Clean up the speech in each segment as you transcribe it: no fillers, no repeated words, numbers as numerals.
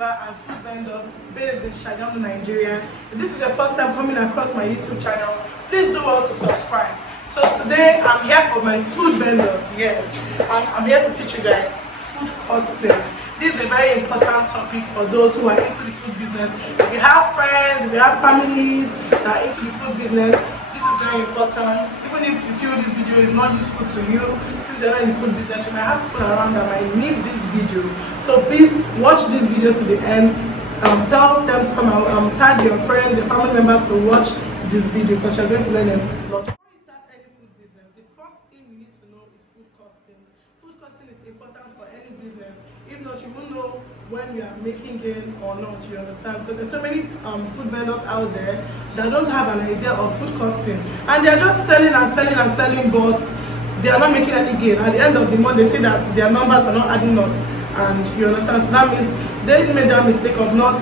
YouTuber and food vendor based in Shagamu, Nigeria. If this is your first time coming across my YouTube channel, please do well to subscribe. So today I'm here for my food vendors. Yes, I'm here to teach you guys food costing. This is a very important topic for those who are into the food business. If you have friends, if you have families that are into the food business, this is very important. Even if you feel this video is not useful to you, since you're not in the food business, you might have people around that might need this video. So please watch this video to the end. Tell them to come out, tag your friends, your family members to watch this video because you're going to learn a lot. Before you start any food business, the first thing you need to know is food costing. Food costing is important for any business. If not, you won't know when you are making gain or not, you understand? Because there's so many food vendors out there that don't have an idea of food costing. And they're just selling and selling and selling, but they are not making any gain. At the end of the month, they say that their numbers are not adding up. And you understand? So that means they made that mistake of not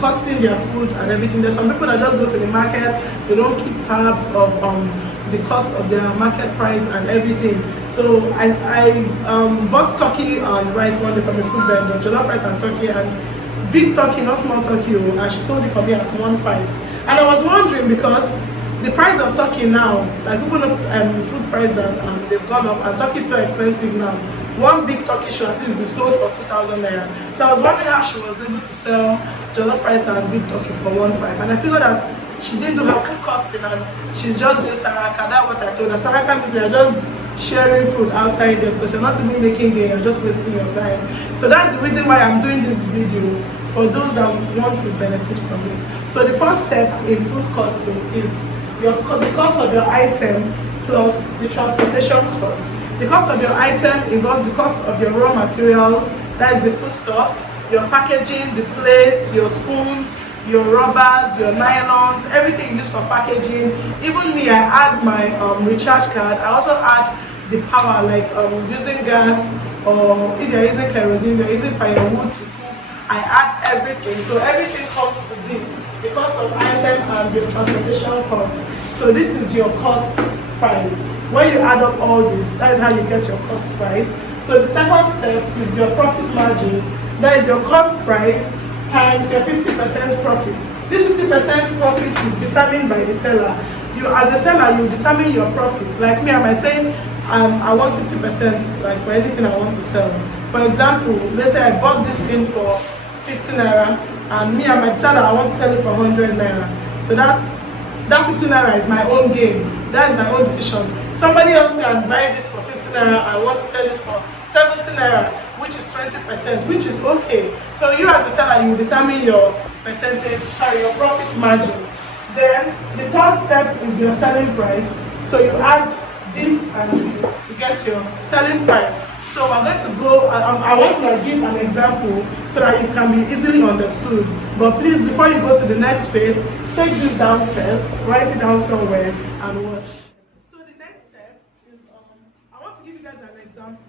costing their food and everything. There's some people that just go to the market, they don't keep tabs of the cost of their market price and everything. So I bought turkey and rice one day from a food vendor, jollof rice and turkey, and big turkey, not small turkey, and she sold it for me at 1.5. And I was wondering because the price of turkey now, like people know food price and they've gone up, and turkey is so expensive now. One big turkey should at least be sold for 2,000 naira. So I was wondering how she was able to sell jollof rice and big turkey for 1.5. And I figured that she didn't do her food costing and she's just doing saraka. That's what I told her. Saraka means they're just sharing food outside there because you're not even making gain, you're just wasting your time. So that's the reason why I'm doing this video, for those that want to benefit from it. So the first step in food costing is the cost of your item plus the transportation cost. The cost of your item involves the cost of your raw materials, that is the foodstuffs, your packaging, the plates, your spoons, your rubbers, your nylons, everything used for packaging. Even me, I add my recharge card. I also add the power, like using gas, or if you're using kerosene, you're using firewood to cook. I add everything. So everything comes to this, the cost of item and your transportation cost. So this is your cost price. When you add up all this, that is how you get your cost price. So the second step is your profit margin. That is your cost price times your 50% profit. This 50% profit is determined by the seller. You, as a seller, you determine your profits. Like me, I might say, I want 50% like for anything I want to sell. For example, let's say I bought this thing for 50 naira, and me and my seller, I want to sell it for 100 naira. So that 50 naira is my own gain. That is my own decision. Somebody else can buy this for 50 naira and want to sell it for 70 naira, which is 20%, which is okay. So you as a seller, you determine your percentage, your profit margin. Then the third step is your selling price. So you add this and this to get your selling price. So we're going to go, I want to give an example so that it can be easily understood. But please, before you go to the next phase, take this down first, write it down somewhere and watch. So the next step is, I want to give you guys an example.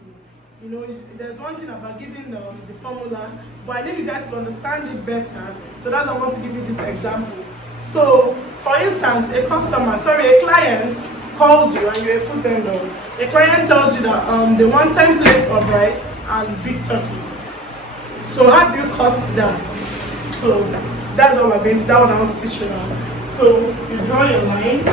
You know, there's one thing about giving the formula, but I need you guys to understand it better. So that's why I want to give you this example. So, for instance, a client calls you and you're a food vendor. A client tells you that they want 10 plates of rice and big turkey. So how do you cost that? So that's what we're going to, that one I want to teach you now. So you draw your line.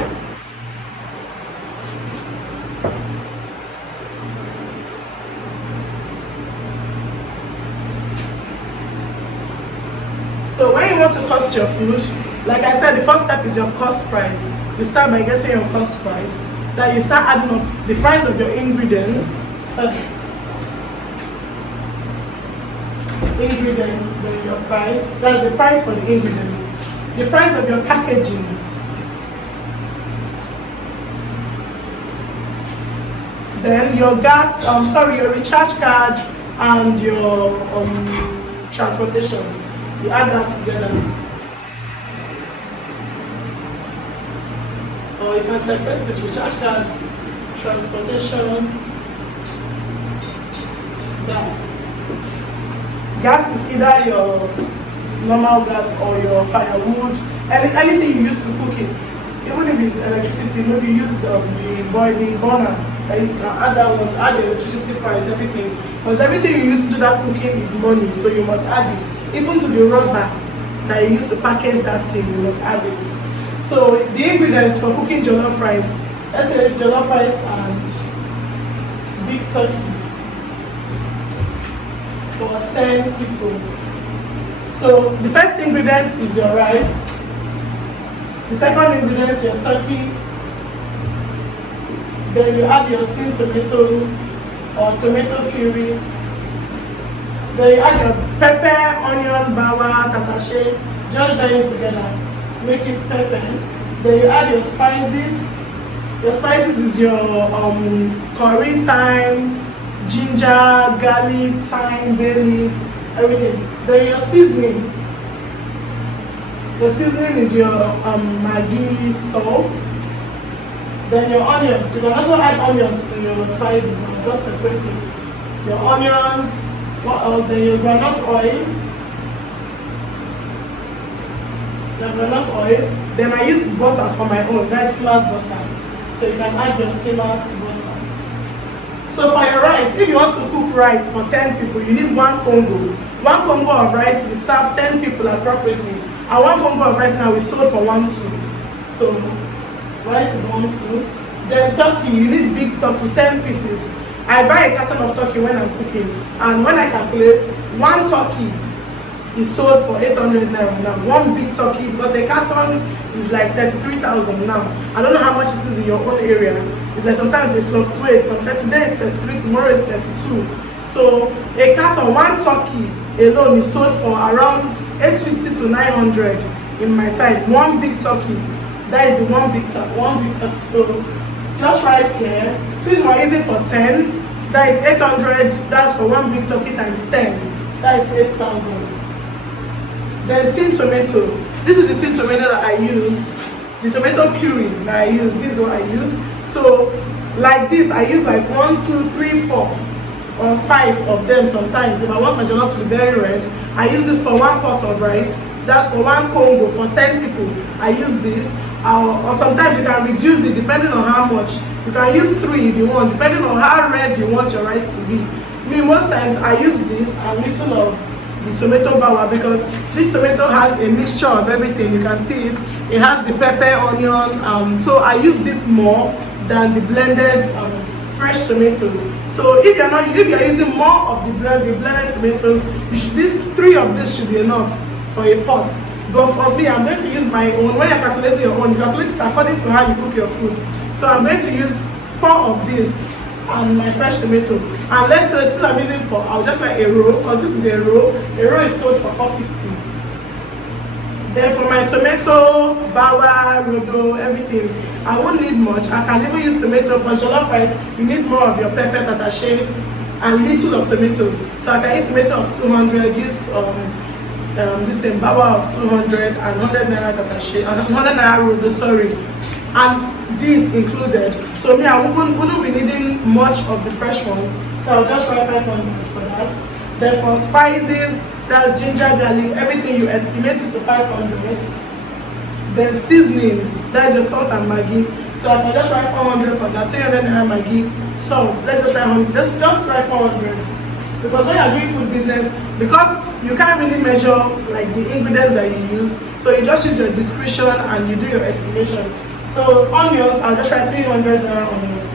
So when you want to cost your food, like I said, the first step is your cost price. You start by getting your cost price. Then you start adding up the price of your ingredients first. Ingredients, then your price. That's the price for the ingredients. The price of your packaging. Then your gas, your recharge card and your transportation. You add that together. Or you can separate it, recharge card, transportation, gas. Gas is either your normal gas or your firewood, anything you use to cook it. Even if it's electricity, maybe you use the boiling burner. You can add that one to add the electricity price, everything. Because everything you use to do that cooking is money, so you must add it. even to the rubber that you use to package that thing, you must add it. So the ingredients for cooking jollof rice, let's say jollof rice and big turkey for 10 people. So the first ingredient is your rice. The second ingredient is your turkey. Then you add your tin tomato or tomato puree. Then you add your pepper, onion, bawa, tatashe. Just join it together. Make it pepper. Then you add your spices. Your spices is your curry, thyme, ginger, garlic, thyme, bay leaf, everything. Then your seasoning. Your seasoning is your Maggi, salt. Then your onions. You can also add onions to your spices, but just separate it. Your onions. What else? Then your groundnut oil. Your groundnut oil. Then I use butter for my own. That's Simas butter. So you can add your Simas butter. So for your rice, if you want to cook rice for 10 people, you need 1 Congo. 1 Congo of rice will serve 10 people appropriately. And 1 Congo of rice now is sold for 1 2. So rice is 1 2. Then turkey, you need big turkey, 10 pieces. I buy a carton of turkey when I'm cooking, and when I calculate, 1 turkey is sold for 800 naira now. 1 big turkey, because a carton is like 33,000 now. I don't know how much it is in your own area. It's like sometimes it fluctuates. Sometimes today is 33, tomorrow is 32. So a carton, 1 turkey alone is sold for around 850 to 900 in my side. 1 big turkey. That is the 1 big turkey. So just right here, since we're using for 10, that is 800. That's for 1 big turkey times 10. That is 8,000. Then tin tomato. This is the tin tomato that I use. The tomato puree that I use. This is what I use. So like this, I use like 1, 2, 3, 4 or 5 of them sometimes. If I want my jollof to be very red, I use this for 1 pot of rice. That's for 1 Congo for 10 people. I use this. Or sometimes you can reduce it depending on how much. You can use 3 if you want, depending on how red you want your rice to be. Me, most times I use this and little of the tomato bawa, because this tomato has a mixture of everything. You can see it. It has the pepper, onion. So I use this more than the blended fresh tomatoes. So if you're using more of the blended tomatoes, these 3 of this should be enough for a pot. But for me, I'm going to use my own. When you're calculating your own, you calculate it according to how you cook your food. So I'm going to use 4 of this and my fresh tomato. And let's say since I'm using 4, I'll just like a row, because this is a row. A row is sold for 450. Then for my tomato, bawa, rodo, everything, I won't need much. I can even use tomato, but jollof rice, you need more of your pepper, tatashe, and little of tomatoes. So I can use tomato of 200, use this thing, bawa of 200, and 100 naira tatashe, and 100 naira rodo, sorry. And this included. So me, I wouldn't be needing much of the fresh ones. So I'll just write 500 for that. Then for spices, that's ginger, garlic, everything you estimate it to 500. Then seasoning, that's your salt and Maggi. So I can just write 400 for that, 300 naira Maggi, salt. Let's just write 100. Just write 400. Because when you're doing food business, because you can't really measure like the ingredients that you use, so you just use your discretion and you do your estimation. So onions, I'll just write 300 naira onions.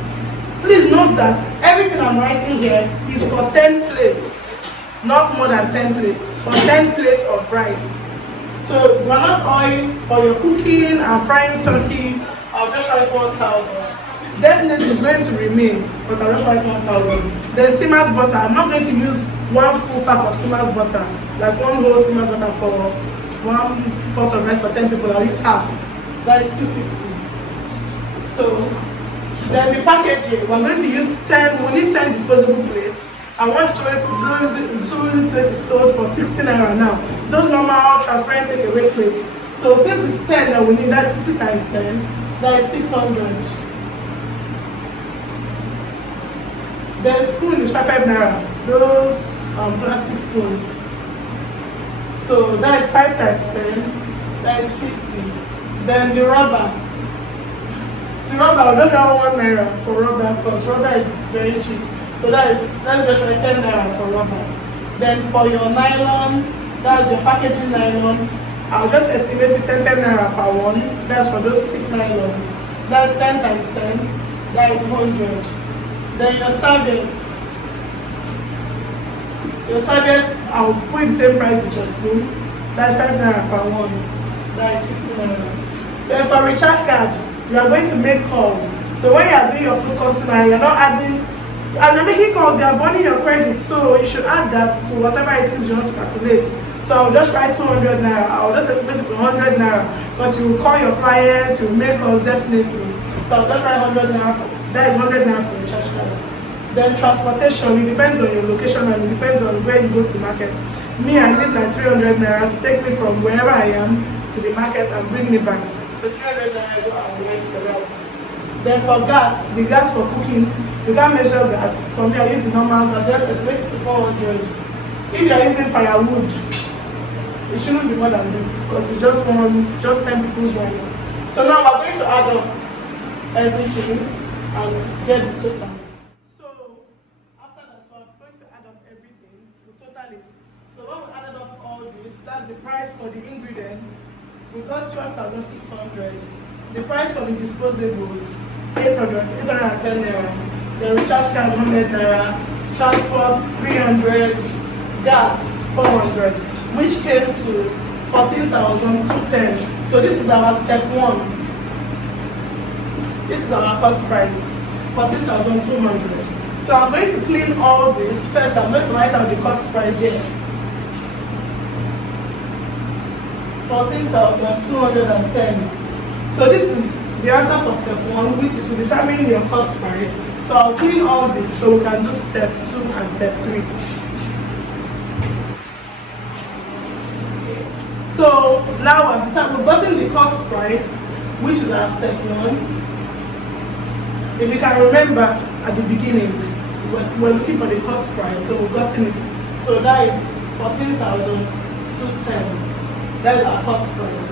Please note that everything I'm writing here is for 10 plates, not more than 10 plates, for 10 plates of rice. So groundnut oil for your cooking and frying turkey, I'll just write 1,000. Definitely it's going to remain, but I'll just write 1,000. Then Simas butter, I'm not going to use 1 full pack of Simas butter, like 1 whole Simas butter for 1 pot of rice for 10 people. I'll use half. That is 250. So then the packaging, we're going to use 10, we need 10 disposable plates. And 1 disposable plate is sold for 60 naira now. Those normal transparent takeaway plates. So since it's 10 that we need, that's 60 times 10, that is 600. The spoon is 5 naira. Those plastic spoons. So that is 5 times 10, that is 50. Then the rubber. The rubber, I don't have 1 naira for rubber because rubber is very cheap. So that's just like 10 naira for rubber. Then for your nylon, That's your packaging nylon. I'll just estimate it 10 naira per one. That's for those thick nylons. That's 10 times 10. That is 100. Then your serviettes. Your serviettes, I'll put the same price with your spoon. That's 5 naira per one. That is 50 naira. Then for recharge card, you are going to make calls. So when you are doing your food costing, you're not adding. As you're making calls, you're burning your credit, so you should add that to whatever it is you want to calculate. So I'll just write 200 naira. I'll just estimate it to 100 naira because you will call your clients, you will make calls definitely. So I'll just write 100 naira. That is 100 naira for the recharge card. Then transportation, it depends on your location and it depends on where you go to market. Me, I need like 300 naira to take me from wherever I am to the market and bring me back. So 300 naira is what I will write for that. Then for gas, the gas for cooking, you can't measure gas. For me, I use the normal gas, just estimate it to 400. If you are using firewood, it shouldn't be more than this because it's just 10 people's rice. So now we're going to add up everything and get the total. So after that, we're going to add up everything, we total it. So when we added up all this, that's the price for the ingredients. We got 12,600. The price for the disposables, 810 naira. The recharge card, 100 naira. Transport, 300. Gas, 400. Which came to 14,210. So this is our step 1. This is our cost price, 14,200. So I'm going to clean all this. First, I'm going to write out the cost price here. 14,210. So this is the answer for step 1, which is to determine your cost price. So I'll clean all this so we can do step 2 and step 3. So now we've gotten the cost price, which is our step 1. If you can remember at the beginning, we were looking for the cost price, so we've gotten it. So that is 14,210. That is our cost price.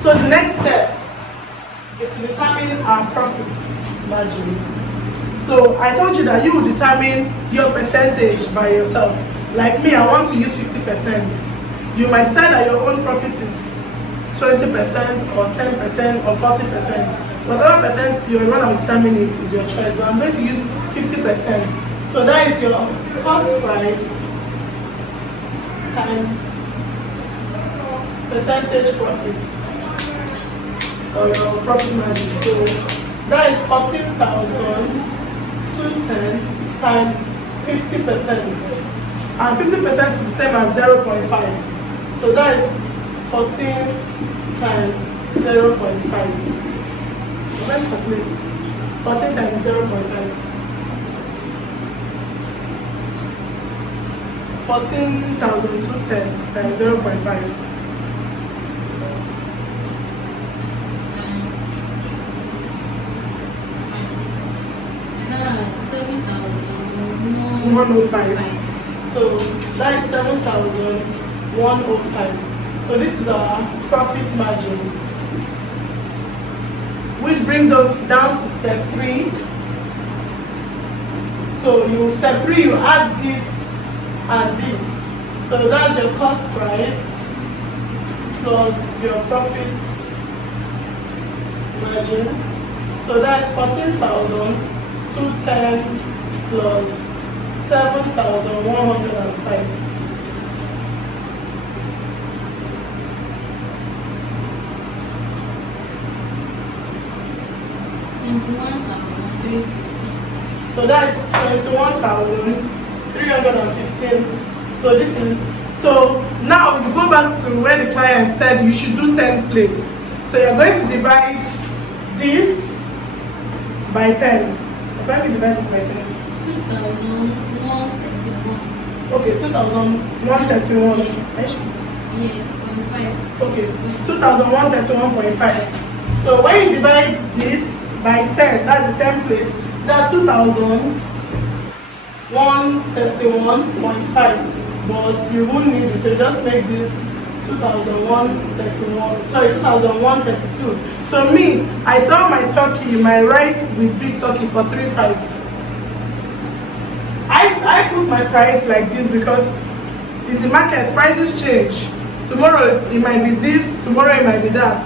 So the next step is to determine our profits margin. So I told you that you will determine your percentage by yourself. Like me, I want to use 50%. You might decide that your own profit is 20% or 10% or 40%. Whatever percent you want to determine it is your choice. But I'm going to use 50%. So that is your cost price times percentage profits or your profit margin. So that is 14,210 times 50%. And 50% is the same as 0.5. So that is 14 times 0.5. Let's calculate. 14 times 0.5. 14,210 times 0.5. So that is 7,105. So this is our profit margin, which brings us down to step 3. So step 3, you add this and this. So that's your cost price plus your profits margin. So that's 14,210 plus 7,105. So that's 21,315. So this is so now you go back to where the client said you should do 10 plates. So you're going to divide this by 10. Let me divide this by 10. 2,131. Okay, 2,131. Yes, 0.5. Okay, 2,131.5. So when you divide this by 10, that's the 10 plates, that's 2,131.5. But you won't need it, so you just make this 2,132. So me, I sell my turkey, my rice with big turkey for 3.5. I put my price like this because in the market, prices change. Tomorrow it might be this, tomorrow it might be that.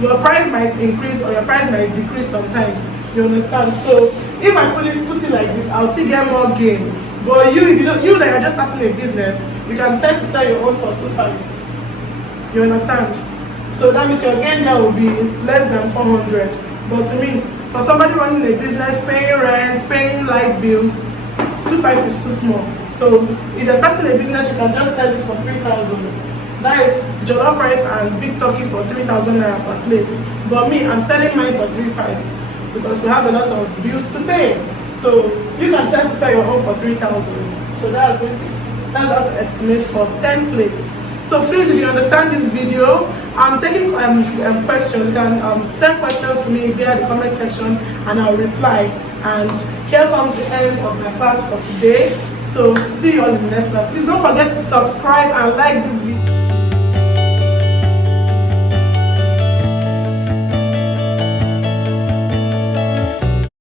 Your price might increase or your price might decrease sometimes. You understand? So if I put it like this, I'll still get more gain. But you that are just starting a business, you can start to sell your own for 2.5. You understand? So that means your gain there will be less than 400. But to me, for somebody running a business, paying rent, paying light bills, 2.5 is too small. So if you're starting a business, you can just sell this for 3,000. That is jollof rice and big turkey for 3,000 naira per plate. But me, I'm selling mine for 3.5 because we have a lot of bills to pay. So you can start to sell your own for 3,000. So that's it. That's how to estimate for 10 plates. So please, if you understand this video, I'm taking questions. You can send questions to me via the comment section and I'll reply. And here comes the end of my class for today. So see you all in the next class. Please don't forget to subscribe and like this video.